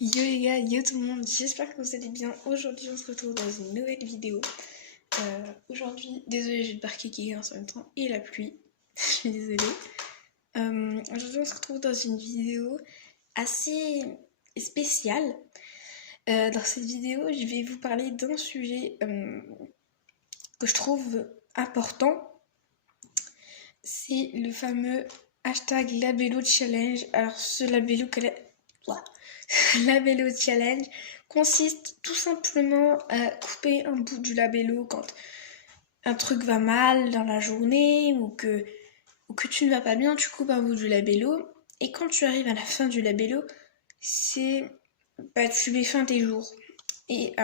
Yo les gars, yo tout le monde, j'espère que vous allez bien. Aujourd'hui on se retrouve dans une nouvelle vidéo. Aujourd'hui, désolé j'ai le parquet qui grince en même temps et la pluie, je suis désolée. Aujourd'hui on se retrouve dans une vidéo assez spéciale. Dans cette vidéo je vais vous parler d'un sujet que je trouve important. C'est le fameux hashtag Labello Challenge. Alors ce Labello Labello Challenge consiste tout simplement à couper un bout du labello quand un truc va mal dans la journée ou que tu ne vas pas bien, tu coupes un bout du labello et quand tu arrives à la fin du labello, tu mets fin à tes jours. Et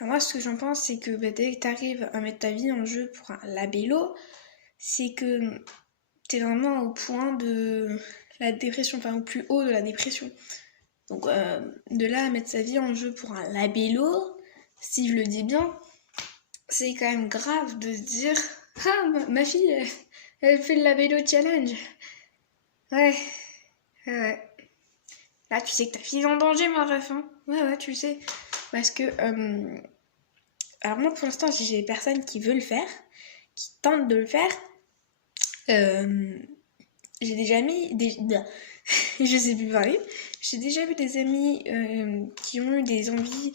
moi ce que j'en pense c'est que dès que tu arrives à mettre ta vie en jeu pour un labello, c'est que t'es vraiment au point de la dépression, enfin au plus haut de la dépression. Donc de là à mettre sa vie en jeu pour un labello, si je le dis bien, c'est quand même grave de se dire « Ah, ma fille, elle fait le labello challenge !» Ouais, ouais. Là, tu sais que ta fille est en danger, ma ref, hein. Ouais, tu le sais. Parce que, alors moi, pour l'instant, j'ai des personnes qui veulent le faire, qui tentent de le faire. J'ai déjà mis je sais plus parler. J'ai déjà vu des amis qui ont eu des envies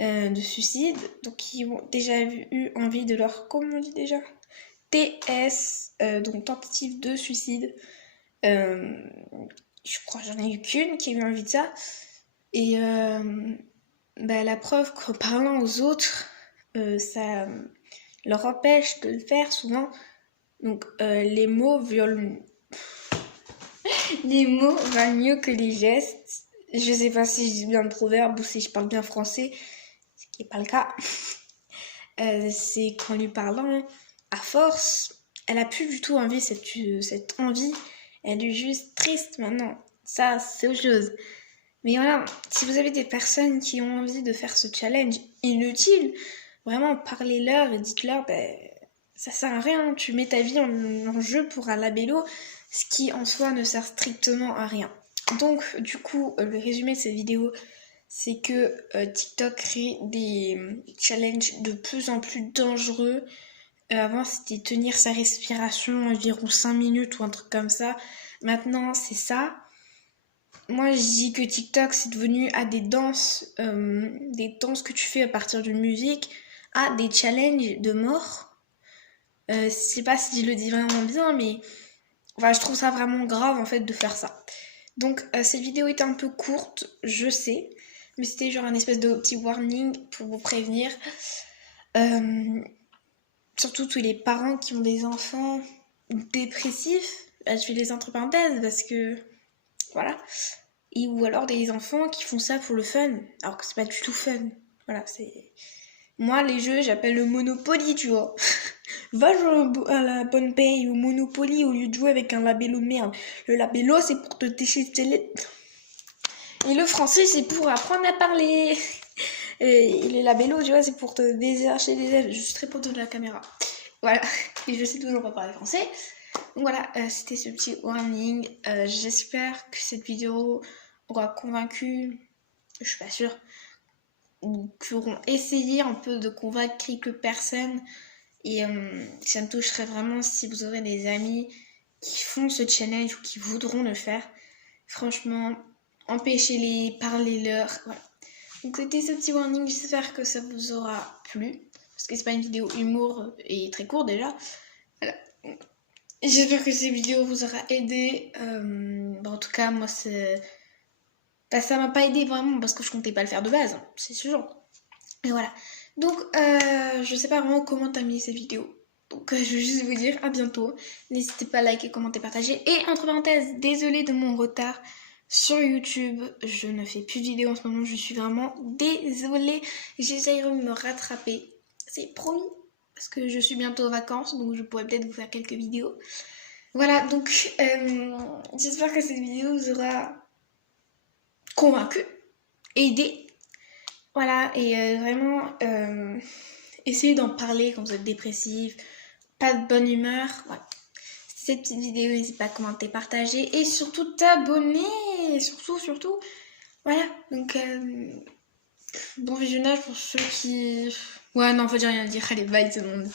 de suicide, donc qui ont déjà eu envie de leur, comment on dit déjà, TS, donc tentative de suicide. Je crois que j'en ai eu qu'une qui a eu envie de ça. Et la preuve qu'en parlant aux autres, ça leur empêche de le faire souvent. Donc les mots valent mieux que les gestes. Je sais pas si je dis bien le proverbe ou si je parle bien français, ce qui n'est pas le cas. C'est qu'en lui parlant, à force, elle a plus du tout envie, cette envie. Elle est juste triste maintenant. Ça, c'est autre chose. Mais voilà, si vous avez des personnes qui ont envie de faire ce challenge inutile, vraiment parlez-leur et dites-leur, ça sert à rien, tu mets ta vie en jeu pour un labello, ce qui en soi ne sert strictement à rien. Donc, du coup, le résumé de cette vidéo, c'est que TikTok crée des challenges de plus en plus dangereux. Avant, c'était tenir sa respiration environ 5 minutes ou un truc comme ça. Maintenant, c'est ça. Moi, je dis que TikTok, c'est devenu à des danses que tu fais à partir d'une musique, à des challenges de mort. Je sais pas si je le dis vraiment bien, mais je trouve ça vraiment grave en fait de faire ça. Donc, cette vidéo était un peu courte, je sais, mais c'était genre un espèce de petit warning pour vous prévenir. Surtout tous les parents qui ont des enfants dépressifs, je fais les entre parenthèses parce que voilà. Ou alors des enfants qui font ça pour le fun, alors que c'est pas du tout fun. Voilà, c'est. Moi, les jeux, j'appelle le Monopoly, tu vois. Va jouer à la bonne paye au Monopoly au lieu de jouer avec un labello de merde. Le labello, c'est pour te déchirer les. Et le français, c'est pour apprendre à parler. Et les labellos, tu vois, c'est pour te désarcher les ailes. Je suis très poteau de la caméra. Voilà. Et je sais toujours pas parler français. Donc voilà, c'était ce petit warning. J'espère que cette vidéo aura convaincu, je suis pas sûre, ou qui auront essayé un peu de convaincre quelques personnes. Et ça me toucherait vraiment si vous aurez des amis qui font ce challenge ou qui voudront le faire. Franchement, empêchez-les, parlez-leur. Voilà. Donc c'était ce petit warning, j'espère que ça vous aura plu. Parce que c'est pas une vidéo humour et très courte déjà. Voilà. J'espère que cette vidéo vous aura aidé. En tout cas, moi, ça m'a pas aidé vraiment parce que je comptais pas le faire de base, hein, c'est sûr. Et voilà. Donc, je sais pas vraiment comment terminer cette vidéo. Donc, je vais juste vous dire à bientôt. N'hésitez pas à liker, commenter, partager. Et entre parenthèses, désolée de mon retard sur YouTube. Je ne fais plus de vidéos en ce moment. Je suis vraiment désolée. J'essaye de me rattraper. C'est promis. Parce que je suis bientôt aux vacances. Donc, je pourrais peut-être vous faire quelques vidéos. Voilà. Donc, j'espère que cette vidéo vous aura convaincu, aidé. Voilà, et vraiment, essayez d'en parler quand vous êtes dépressif, pas de bonne humeur. Voilà. Cette petite vidéo, n'hésitez pas à commenter, partager et surtout t'abonner. Surtout. Voilà, donc bon visionnage pour ceux qui... Ouais, non, faut dire rien à dire. Allez, bye tout le monde.